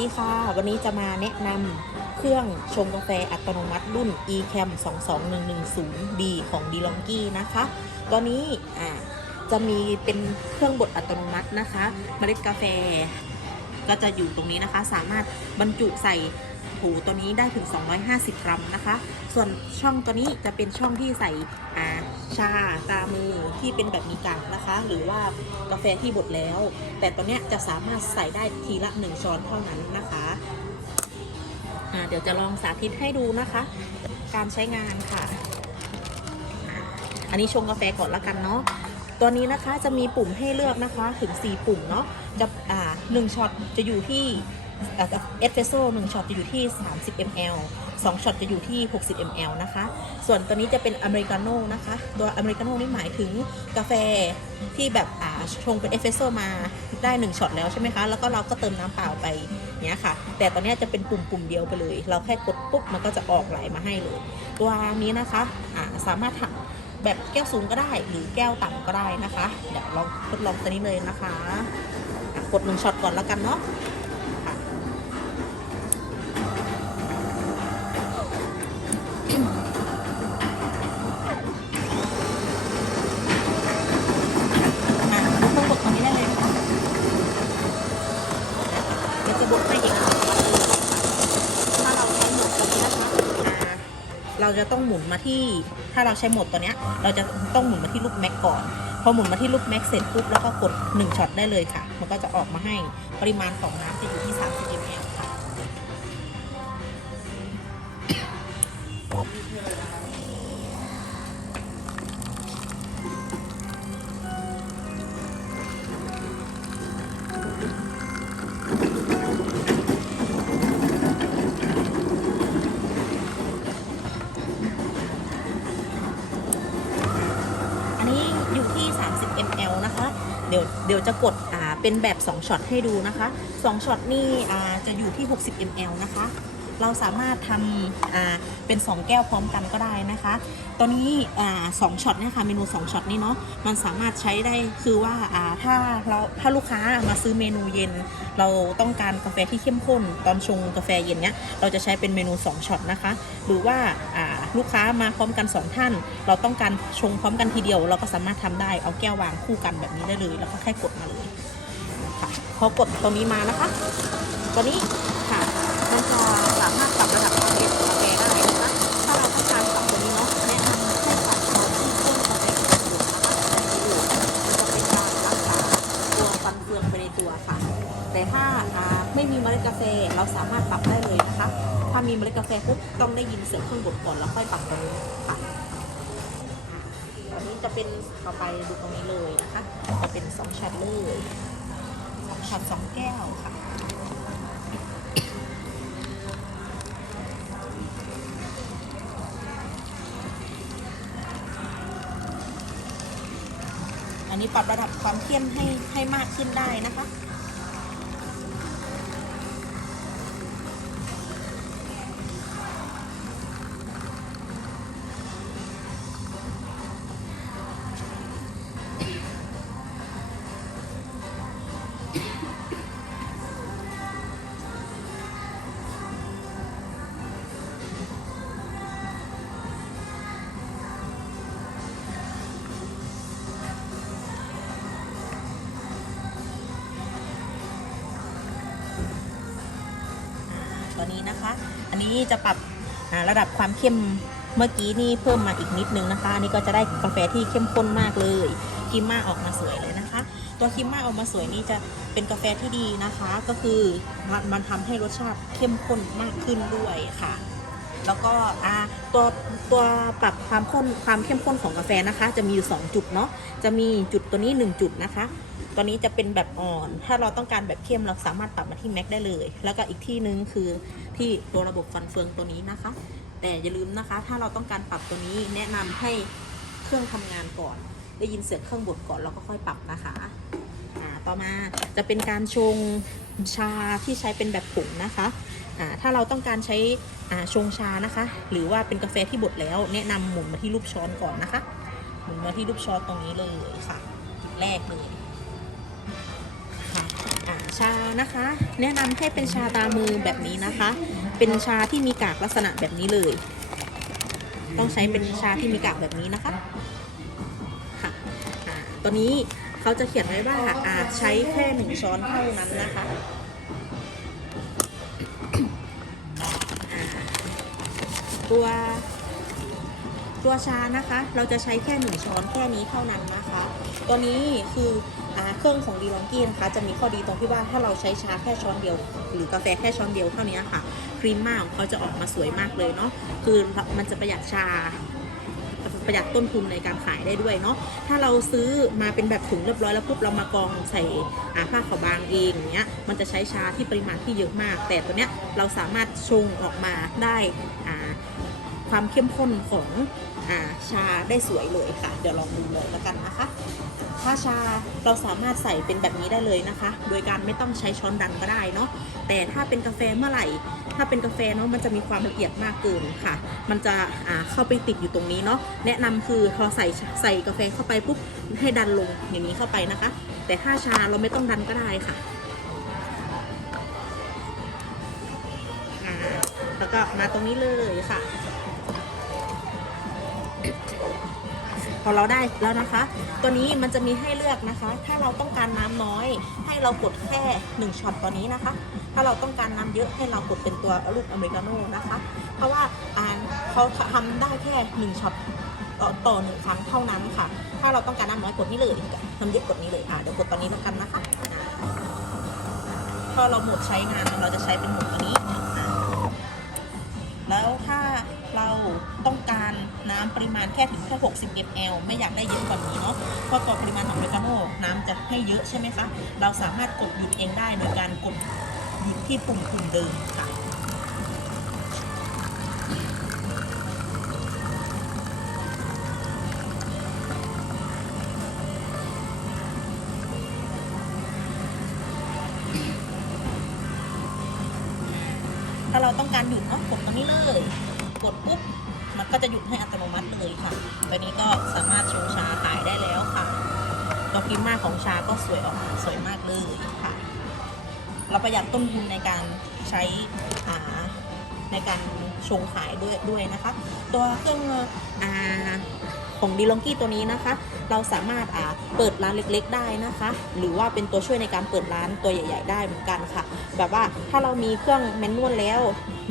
ดีค่ะ วันนี้จะมาแนะนำเครื่องชงกาแฟอัตโนมัติรุ่น eCam 22110B ของ d e l o n g i นะคะ ตัวนี้อ่าจะมีเป็นเครื่องบดอัตโนมัตินะคะ เมล็ดกาแฟก็จะอยู่ตรงนี้นะคะ สามารถบรรจุใส่ หูตัวนี้ได้ถึง 250 กรัมนะคะ ส่วนช่องตัวนี้จะเป็นช่องที่ใส่อาชาตามือที่เป็นแบบมีกากนะคะ หรือว่ากาแฟที่บดแล้ว แต่ตัวเนี้ยจะสามารถใส่ได้ทีละ 1 ช้อนเท่านั้นนะคะอ่าเดี๋ยวจะลองสาธิตให้ดูนะคะ การใช้งานค่ะ อันนี้ชงกาแฟก่อนละกันเนาะตัวนี้นะคะจะมีปุ่มให้เลือกนะคะถึง 4 ปุ่มเนาะจะอ่าหนึ่งช็อตจะอยู่ที่ เอสเปรสโซ่หนึ่งช็อตจะอยู่ที่ 30 ml 2ช็อตจะอยู่ที่ 60 ml นะคะ ส่วนตัวนี้จะเป็นอเมริกาโน่นะคะ ตัวอเมริกาโน่นี่หมายถึงกาแฟที่แบบอ่าชงเป็นเอสเปรสโซ่มาได้1ช็อตแล้วใช่ไหมคะ แล้วก็เราก็เติมน้ำเปล่าไปเนี้ยค่ะ แต่ตอนนี้จะเป็นปุ่มปุ่มเดียวไปเลย เราแค่กดปุ๊บมันก็จะออกไหลมาให้เลย ตัวนี้นะคะอ่าสามารถทำแบบแก้วสูงก็ได้ หรือแก้วต่ำก็ได้นะคะ เดี๋ยวลองทดลองตัวนี้เลยนะคะ กดหนึ่งช็อตก่อนแล้วกันเนาะ เราจะต้องหมุนมาที่ถ้าเราใช้หมดตัวเนี้ย เราจะต้องหมุนมาที่ลูกแม็กก่อน พอหมุนมาที่ลูกแม็กเสร็จปุ๊บแล้วก็กด1ช็อตได้เลยค่ะ มันก็จะออกมาให้ปริมาณของน้ำจะอยู่ที่30 ml ค่ เดี๋ยวเดี๋ยวจะกดอ่าเป็นแบบ 2ช็อตให้ดูนะคะ 2ช็อตนี่อ่าจะอยู่ที่ 60 ml นะคะ เราสามารถทำเป็น 2 แก้วพร้อมกันก็ได้นะคะ ตอนนี้สองช็อตเนี่ยค่ะเมนู 2ช็อตนี้เนาะมันสามารถใช้ได้คือว่าถ้าเราถ้าลูกค้ามาซื้อเมนูเย็น เราต้องการกาแฟที่เข้มข้น ตอนชงกาแฟเย็นเนี้ยเราจะใช้เป็นเมนู 2ช็อตนะคะหรือว่าลูกค้ามาพร้อมกัน 2 ท่าน เราต้องการชงพร้อมกันทีเดียว เราก็สามารถทำได้เอาแก้ววางคู่กันแบบนี้ได้เลย แล้วก็แค่กดมาเลยนะคะพอกดตรงนี้มานะคะตัวนี้ค่ะมันจะ ไม่มีเมล็ดกาแฟเราสามารถปรับได้เลยนะคะ ถ้ามีเมล็ดกาแฟปุ๊บต้องได้ยินเสียงเครื่องบดก่อนแล้วค่อยปรับตรงนี้ค่ะอันนี้จะเป็นต่อไปดูตรงนี้เลยนะคะจะเป็นสองชั้นเลยสองชั้นสองแก้วค่ะอันนี้ปรับระดับความเข้มให้ให้มากขึ้นได้นะคะ นี้จะปรับระดับความเข้มเมื่อกี้นี่เพิ่มมาอีกนิดนึงนะคะ อันนี้ก็จะได้กาแฟที่เข้มข้นมากเลยคิมมาออกมาสวยเลยนะคะ ตัวคิมมาออกมาสวยนี่จะเป็นกาแฟที่ดีนะคะ ก็คือมันมันทำให้รสชาติเข้มข้นมากขึ้นด้วยค่ะ แล้วก็อ่าตัวตัวปรับความข้นความเข้มข้นของกาแฟนะคะ จะมีอยู่ 2 จุดเนาะจะมีจุดตัวนี้ 1 จุดนะคะ ตัวนี้จะเป็นแบบอ่อน ถ้าเราต้องการแบบเข้มเราสามารถปรับมาที่แม็กได้เลย แล้วก็อีกที่นึงคือที่ตัวระบบฟันเฟืองตัวนี้นะคะ แต่อย่าลืมนะคะ ถ้าเราต้องการปรับตัวนี้แนะนำให้เครื่องทำงานก่อน ได้ยินเสียงเครื่องบดก่อนเราก็ค่อยปรับนะคะต่อมาจะเป็นการชงชาที่ใช้เป็นแบบผงนะคะ ถ้าเราต้องการใช้ชงชานะคะ หรือว่าเป็นกาแฟที่บดแล้ว แนะนำหมุนมาที่รูปช้อนก่อนนะคะ หมุนมาที่รูปช้อนตรงนี้เลยค่ะจุดแรกเลยค่ะอ่าชานะคะ แนะนำให้เป็นชาตามือแบบนี้นะคะ เป็นชาที่มีกากลักษณะแบบนี้เลย ต้องใช้เป็นชาที่มีกากแบบนี้นะคะค่ะตัวนี้เขาจะเขียนไว้ว่าใช้แค่หนึ่งช้อนเท่านั้นนะคะ ตัวตัวชานะคะ เราจะใช้แค่หนึ่งช้อนแค่นี้เท่านั้นนะคะ ตัวนี้คืออเครื่องของดีลองกี้นะคะ จะมีข้อดีตรงที่ว่าถ้าเราใช้ชาแค่ช้อนเดียว หรือกาแฟแค่ช้อนเดียวเท่านี้ค่ะ ครีมมากของเขาจะออกมาสวยมากเลยเนาะ คือมันจะประหยัดชาประหยัดต้นทุนในการขายได้ด้วยเนาะ ถ้าเราซื้อมาเป็นแบบถุงเรียบร้อยแล้วปุ๊บเรามากองใส่อาผ้าขาวบางเองอย่างเงี้ย มันจะใช้ชาที่ปริมาณที่เยอะมาก แต่ตัวเนี้ยเราสามารถชงออกมาได้อ่า ความเข้มข้นของอาชาได้สวยเลยค่ะ เดี๋ยวลองดูเลยแล้วกันนะคะถ้าชาเราสามารถใส่เป็นแบบนี้ได้เลยนะคะ โดยการไม่ต้องใช้ช้อนดันก็ได้เนาะแต่ถ้าเป็นกาแฟเมื่อไหร่ ถ้าเป็นกาแฟเนาะมันจะมีความละเอียดมากเกินค่ะ มันจะอ่าเข้าไปติดอยู่ตรงนี้เนาะแนะนำคือพอใส่ใส่กาแฟเข้าไปปุ๊บให้ดันลงอย่างนี้เข้าไปนะคะ แต่ถ้าชาเราไม่ต้องดันก็ได้ค่ะแล้วก็มาตรงนี้เลยค่ะ พอเราได้แล้วนะคะ ตัวนี้มันจะมีให้เลือกนะคะ ถ้าเราต้องการน้ำน้อย ให้เรากดแค่1ช็อตตัวนี้นะคะ ถ้าเราต้องการน้ำเยอะให้เรากดเป็นตัวลูกอเมริกาโน่นะคะ เพราะว่าอ่าเขาทำได้แค่1ช็อตต่อต่อหนึ่งครั้งเท่านั้นค่ะ ถ้าเราต้องการน้ำน้อยกดนี้เลยน้ำเยอะกดนี้เลยอะ เดี๋ยวกดตอนนี้แล้วกันนะคะ พอเราหมดใช้งานเราจะใช้เป็นหมดตัวนี้ แล้วถ้า เราต้องการน้ำปริมาณแค่ถึงแค่60 ml ไม่อยากได้เยอะกว่านี้เนาะ เพราะตัวปริมาณของเมกาโน่น้ำจะให้เยอะใช่ไหมคะ เราสามารถกดหยุดเองได้โดยการกดหยุดที่ปุ่มปุ่มเดิมค่ะถ้าเราต้องการหยุดเนาะกดตรงนี้เลย กดปุ๊บมันก็จะหยุดให้อัตโนมัติเลยค่ะตัวนี้ก็สามารถชงชาขายได้แล้วค่ะตัวพิมพ์มาของชาก็สวยออกมาสวยมากเลยค่ะ เราประหยัดต้นทุนในการใช้อาในการชงขายด้วยด้วยนะคะ ตัวเครื่องอ่าของดีลองกี้ตัวนี้นะคะ เราสามารถอ่าเปิดร้านเล็กๆได้นะคะ หรือว่าเป็นตัวช่วยในการเปิดร้านตัวใหญ่ ๆ ได้เหมือนกันค่ะ แบบว่าถ้าเรามีเครื่องแมนนวลแล้ว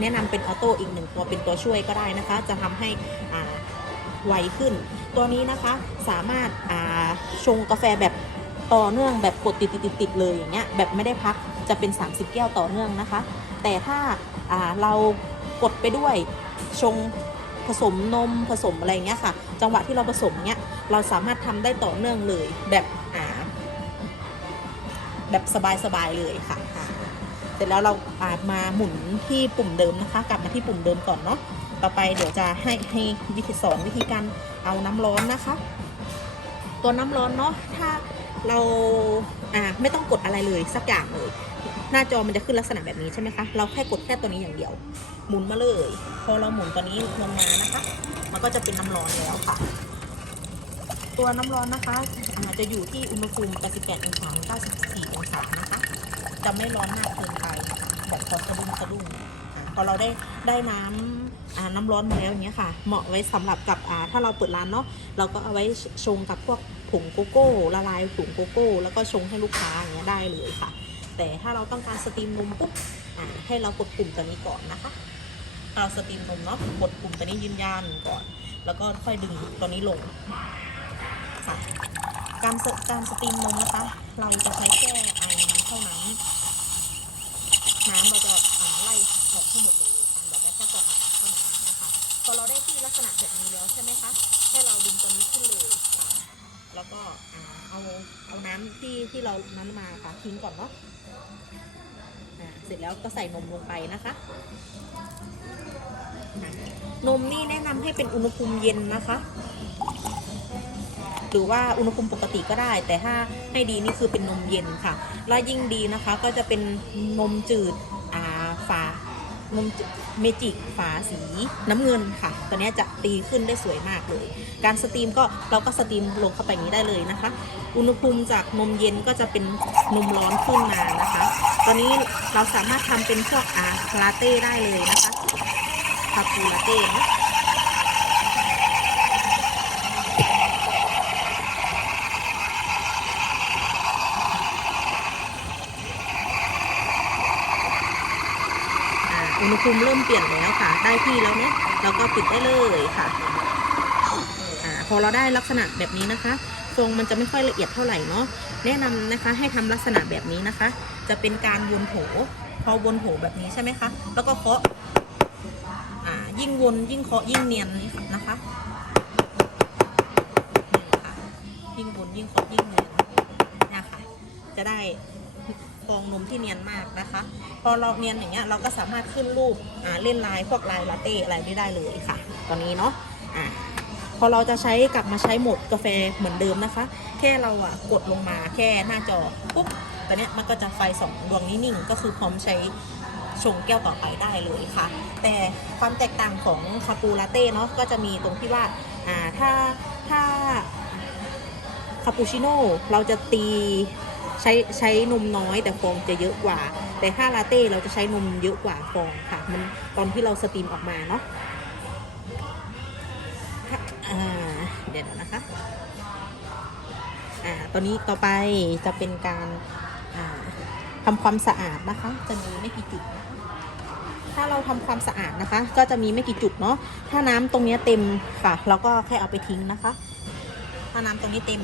แนะนำเป็นออโต้อีกหนึ่งตัวเป็นตัวช่วยก็ได้นะคะ จะทำให้ไวขึ้น ตัวนี้นะคะสามารถชงกาแฟแบบต่อเนื่องแบบกดติดติดติดๆเลยอย่างเงี้ยแบบไม่ได้พักจะเป็น 30 แก้วต่อเนื่องนะคะ แต่ถ้าาเรากดไปด้วยชงผสมนมผสมอะไรอย่างเงี้ยค่ะ จังหวะที่เราผสมเงี้ยเราสามารถทำได้ต่อเนื่องเลยแบบแบบสบายๆเลยค่ะ สร็จแล้วเราอาจมาหมุนที่ปุ่มเดิมนะคะ กลับมาที่ปุ่มเดิมก่อนเนาะต่อไปเดี๋ยวจะให้ให้วิธีสอนวิธีการเอาน้ำร้อนนะคะ ตัวน้ำร้อนเนาะถ้าเราอ่าไม่ต้องกดอะไรเลยสักอย่างเลย หน้าจอมันจะขึ้นลักษณะแบบนี้ใช่ไหมคะเราแค่กดแค่ตัวนี้อย่างเดียว หมุนมาเลย พอเราหมุนตัวนี้ลงมานะคะ มันก็จะเป็นน้ำร้อนแล้วค่ะ ตัวน้ำร้อนนะคะอาจจะอยู่ที่อุณหภูมิ 88 องศา 94 องศานะคะ จะไม่ร้อนมากเกินไป แบบพอสะดุ้งสะดุ้งพอเราได้ได้น้ำอ่าน้ำร้อนมาแล้วอย่างเงี้ยค่ะ เหมาะไว้สำหรับกับถ้าเราเปิดร้านเนาะเราก็เอาไว้ชงกับพวกผงโกโก้ละลายผงโกโก้ แล้วก็ชงให้ลูกค้าอย่างเงี้ยได้เลยค่ะ แต่ถ้าเราต้องการสตรีมนมปุ๊บให้เรากดปุ่มตัวนี้ก่อนนะคะเราสตรีมนมเนาะกดปุ่มตัวนี้ยืนยันก่อน แล้วก็ค่อยดึงตัวนี้ลงค่ะการสการสตรีมนมนะคะ เราจะใช้แค่ไอน้ำเท่านั้น น้ำเราจะไล่ออกทั้งหมดเลยค่ะแบบได้แค่กรองเท่านั้นนะคะพอเราได้ที่ลักษณะแบบนี้แล้วใช่ไหมคะให้เราดึงตัวนี้ขึ้นเลยค่ะแล้วก็เอาเอาน้ำที่ที่เรานั้นมาค่ะทิ้งก่อนเนาะเสร็จแล้วก็ใส่นมลงไปนะคะนมนี่แนะนำให้เป็นอุณหภูมิเย็นนะคะ หรือว่าอุณหภูมิปกติก็ได้ แต่ถ้าให้ดีนี่คือเป็นนมเย็นค่ะ แล้วยิ่งดีนะคะก็จะเป็นนมจืดอ่าฝานมเมจิกฝาสีน้ำเงินค่ะ ตัวนี้จะตีขึ้นได้สวยมากเลย การสตรีมก็เราก็สตรีมลงเข้าไปนี้ได้เลยนะคะ อุณหภูมิจากนมเย็นก็จะเป็นนมร้อนขึ้นมานะคะตัวนี้เราสามารถทำเป็นพวกอาลาเต้ได้เลยนะคะคาปูลาเต้นะ ณหภูมิเริ่มเปลี่ยนแล้วค่ะ ได้ที่แล้วเนาะเราก็ปิดได้เลยค่ะอ่าพอเราได้ลักษณะแบบนี้นะคะทรงมันจะไม่ค่อยละเอียดเท่าไหร่เนาะแนะนำนะคะให้ทำลักษณะแบบนี้นะคะ จะเป็นการวนโถพอวนโถแบบนี้ใช่ไหมคะ แล้วก็เคาะอ่ายิ่งวนยิ่งเคาะยิ่งเนียนนี่ค่ะนะคะยิ่งวนยิ่งเคาะยิ่งเนียนนี่ยค่ะจะได้ ฟองนมที่เนียนมากนะคะ พอเราเนียนอย่างเงี้ยเราก็สามารถขึ้นรูปอ่าเล่นลายพวกลายลาเต้อะไรได้ได้เลยค่ะ ตอนนี้เนาะอ่าพอเราจะใช้กลับมาใช้โหมดกาแฟเหมือนเดิมนะคะ แค่เราอะกดลงมาแค่หน้าจอปุ๊บตอนเนี้ยมันก็จะไฟสองดวงนี้นิ่งก็คือพร้อมใช้ชงแก้วต่อไปได้เลยค่ะ แต่ความแตกต่างของคาปูลาเต้เนาะก็จะมีตรงที่ว่าอ่าถ้าถ้าคาปูชิโน่เราจะตี ใช้ใช้นมน้อยแต่ฟองจะเยอะกว่า แต่ถ้าลาเต้เราจะใช้นมเยอะกว่าฟองค่ะ มันตอนที่เราสตรีมออกมาเนาะเดี๋ยวนะคะอ่าตอนนี้ต่อไปจะเป็นการอ่าทำความสะอาดนะคะ จะมีไม่กี่จุดถ้าเราทำความสะอาดนะคะ ก็จะมีไม่กี่จุดเนาะถ้าน้ำตรงนี้เต็มค่ะ เราก็แค่เอาไปทิ้งนะคะ ถ้าน้ำตรงนี้เต็ม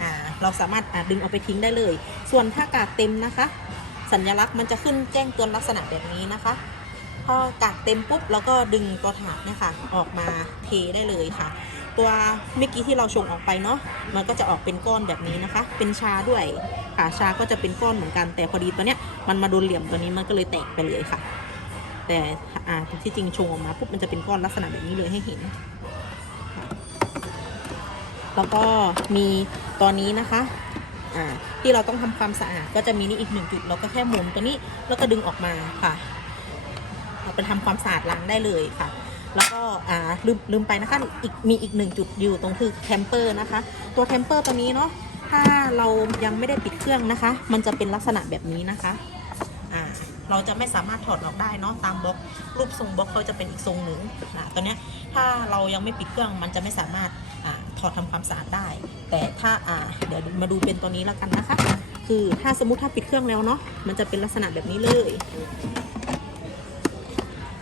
อ่าเราสามารถดึงเอาไปทิ้งได้เลย ส่วนถ้ากากเต็มนะคะ สัญลักษณ์มันจะขึ้นแจ้งเตือนลักษณะแบบนี้นะคะพอกากเต็มปุ๊บเราก็ดึงตัวถาดเนี่ยค่ะออกมาเทได้เลยค่ะ ตัวเมื่อกี้ที่เราชงออกไปเนาะมันก็จะออกเป็นก้อนแบบนี้นะคะ เป็นชาด้วยค่ะชาก็จะเป็นก้อนเหมือนกันแต่พอดีตัวเนี้ยมันมาโดนเหลี่ยมตัวนี้มันก็เลยแตกไปเลยค่ะ แต่อ่าที่จริงชงออกมาปุ๊บมันจะเป็นก้อนลักษณะแบบนี้เลยให้เห็น แล้วก็มีตอนนี้นะคะอ่าที่เราต้องทำความสะอาดก็จะมีนี่อีกหนึ่งจุดเราก็แค่หมุนตัวนี้แล้วก็ดึงออกมาค่ะเอาไปทำความสะอาดล้างได้เลยค่ะ แล้วก็อ่าลืมลืมไปนะคะอีกมีอีกหนึ่งจุดอยู่ตรงคือแคมเปอร์นะคะ ตัวแคมเปอร์ตัวนี้เนาะถ้าเรายังไม่ได้ปิดเครื่องนะคะ มันจะเป็นลักษณะแบบนี้นะคะอ่าเราจะไม่สามารถถอดออกได้เนาะตามบล็อกรูปทรงบล็อกเขาจะเป็นอีกทรงหนึ่งนะตัวเนี้ยถ้าเรายังไม่ปิดเครื่องมันจะไม่สามารถ ถอดทำความสะอาดได้ แต่ถ้าอ่าเดี๋ยวมาดูเป็นตัวนี้แล้วกันนะคะ คือถ้าสมมติถ้าปิดเครื่องแล้วเนาะมันจะเป็นลักษณะแบบนี้เลย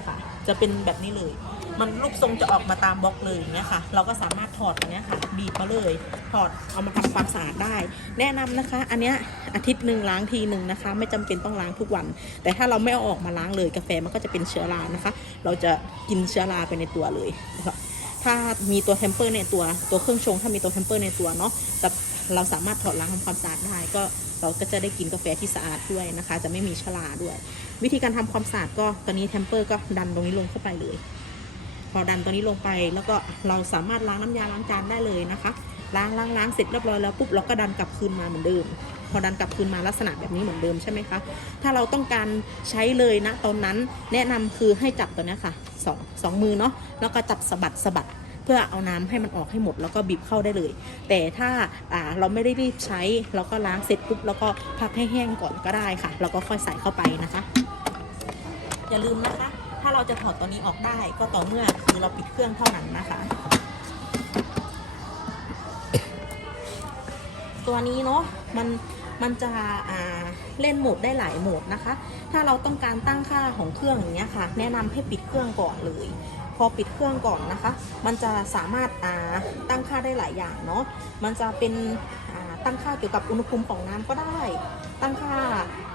ค่ะจะเป็นแบบนี้เลย มันรูปทรงจะออกมาตามบล็อกเลยอย่างเงี้ยค่ะ เราก็สามารถถอดอันเนี้ยค่ะ บีบมาเลยถอดเอามาทำความสะอาดได้ แนะนำนะคะ อันเนี้ยอาทิตย์หนึ่งล้างทีหนึ่งนะคะ ไม่จำเป็นต้องล้างทุกวัน แต่ถ้าเราไม่เอาออกมาล้างเลยกาแฟมันก็จะเป็นเชื้อรานะคะ เราจะกินเชื้อราไปในตัวเลยะะ ถ้ามีตัวเทมเปอร์ในตัวตัวเครื่องชง ถ้ามีตัวเทมเปอร์ในตัวเนาะแต่เราสามารถถอดล้างทำความสะอาดได้ก็เราก็จะได้กินกาแฟที่สะอาดด้วยนะคะ จะไม่มีเชื้อราด้วย วิธีการทำความสะอาดก็ตอนนี้เทมเปอร์ก็ดันตรงนี้ลงเข้าไปเลย พอดันตัวนี้ลงไปแล้วก็เราสามารถล้างน้ำยาล้างจานได้เลยนะคะล้างล้างล้างเสร็จเรียบร้อยแล้วปุ๊บเราก็ดันกลับคืนมาเหมือนเดิม พอดันกลับคืนมาลักษณะแบบนี้เหมือนเดิมใช่ไหมคะ ถ้าเราต้องการใช้เลยนะตอนนั้นแนะนำคือให้จับตัวนี้ค่ะสองสองมือเนาะแล้วก็จับสะบัดสะบัดเพื่อเอาน้ำให้มันออกให้หมดแล้วก็บีบเข้าได้เลย แต่ถ้าาเราไม่ได้รีบใช้เราก็ล้างเสร็จปุ๊บแล้วก็พักให้แห้งก่อนก็ได้ค่ะแล้วก็ค่อยใส่เข้าไปนะคะ อย่าลืมนะคะ ถ้าเราจะถอดตัวนี้ออกได้ก็ต่อเมื่อคือเราปิดเครื่องเท่านั้นนะคะตัวนี้เนาะมัน มันจะเล่นโหมดได้หลายโหมดนะคะ ถ้าเราต้องการตั้งค่าของเครื่องอย่างเงี้ยค่ะ แนะนำให้ปิดเครื่องก่อนเลย พอปิดเครื่องก่อนนะคะ มันจะสามารถาตั้งค่าได้หลายอย่างเนาะ มันจะเป็นตั้งค่าเกี่ยวกับอุณหภูมิของน้ำก็ได้ ตั้งค่า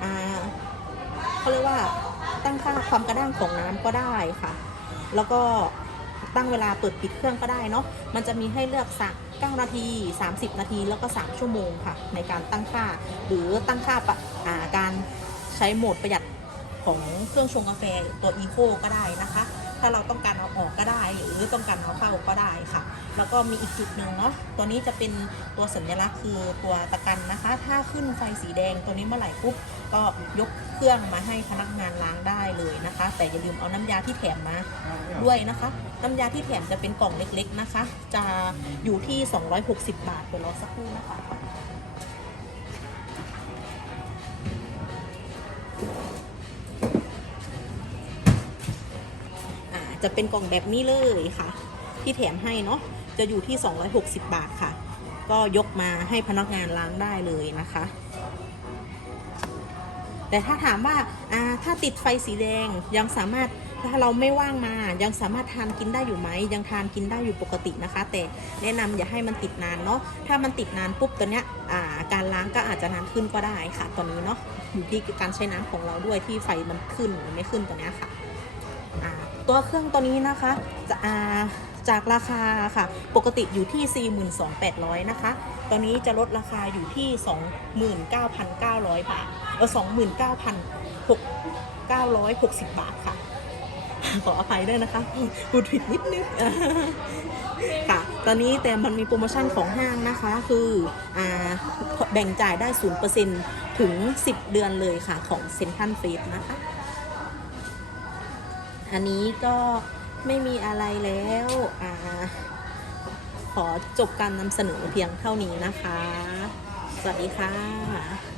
อ่าเขาเรียกว่าตั้งค่าความกระด้างของน้ำก็ได้ค่ะ แล้วก็ ตั้งเวลาเปิดปิดเครื่องก็ได้เนาะ มันจะมีให้เลือกสัก 9 นาที 30 นาที แล้วก็ 3 ชั่วโมงค่ะ ในการตั้งค่า หรือตั้งค่าปะอ่าการใช้โหมดประหยัดของเครื่องชงกาแฟตัว e ีโคก็ได้นะคะ ถ้าเราต้องการเอาออกก็ได้ หรือต้องการเอาเข้าก็ได้ค่ะ แล้วก็มีอีกจุดหนึ่งเนาะตัวนี้จะเป็นตัวสัญลักษณ์คือตัวตะกันนะคะ ถ้าขึ้นไฟสีแดงตัวนี้เมื่อไหร่ปุ๊บก็ยกเครื่องมาให้พนักงานล้างได้เลยนะคะ แต่อย่าลืมเอาน้ำยาที่แถมมาด้วยนะคะ น้ำยาที่แถมจะเป็นกล่องเล็กๆนะคะ จะอยู่ที่ 260 บาทเดี๋ยวรอสักครู่นะคะ จะเป็นกล่องแบบนี้เลยค่ะ ที่แถมให้เนาะจะอยู่ที่ 260 บาทค่ะ ก็ยกมาให้พนักงานล้างได้เลยนะคะ แต่ถ้าถามว่าอ่าถ้าติดไฟสีแดงยังสามารถถ้าเราไม่ว่างมายังสามารถทานกินได้อยู่ไหมยังทานกินได้อยู่ปกตินะคะ แต่แนะนำอย่าให้มันติดนานเนาะถ้ามันติดนานปุ๊บตัวเนี้ยการล้างก็อาจจะนานขึ้นก็ได้ค่ะตอนนี้เนาะอยู่ที่การใช้น้ำของเราด้วยที่ไฟมันขึ้นหรือไม่ขึ้นตัวเนี้ยค่ะ ตัวเครื่องตัวนี้นะคะจะาจากราคาค่ะ ปกติอยู่ที่ 42,800 นะคะ ตอนนี้จะลดราคาอยู่ที่ 29,900 บาทเออ29,960 บาทค่ะ ขออภัยด้วยนะคะพูดผิดนิดนึงค่ะ ตอนนี้แต่มันมีโปรโมชั่นของห้างนะคะ คืออ่าแบ่งจ่ายได้ 0%ถึง 10 เดือนเลยค่ะ ของเซ็นทรัลเฟสนะคะ อันนี้ก็ไม่มีอะไรแล้วอ่าขอจบการนำเสนอเพียงเท่านี้นะคะ สวัสดีค่ะ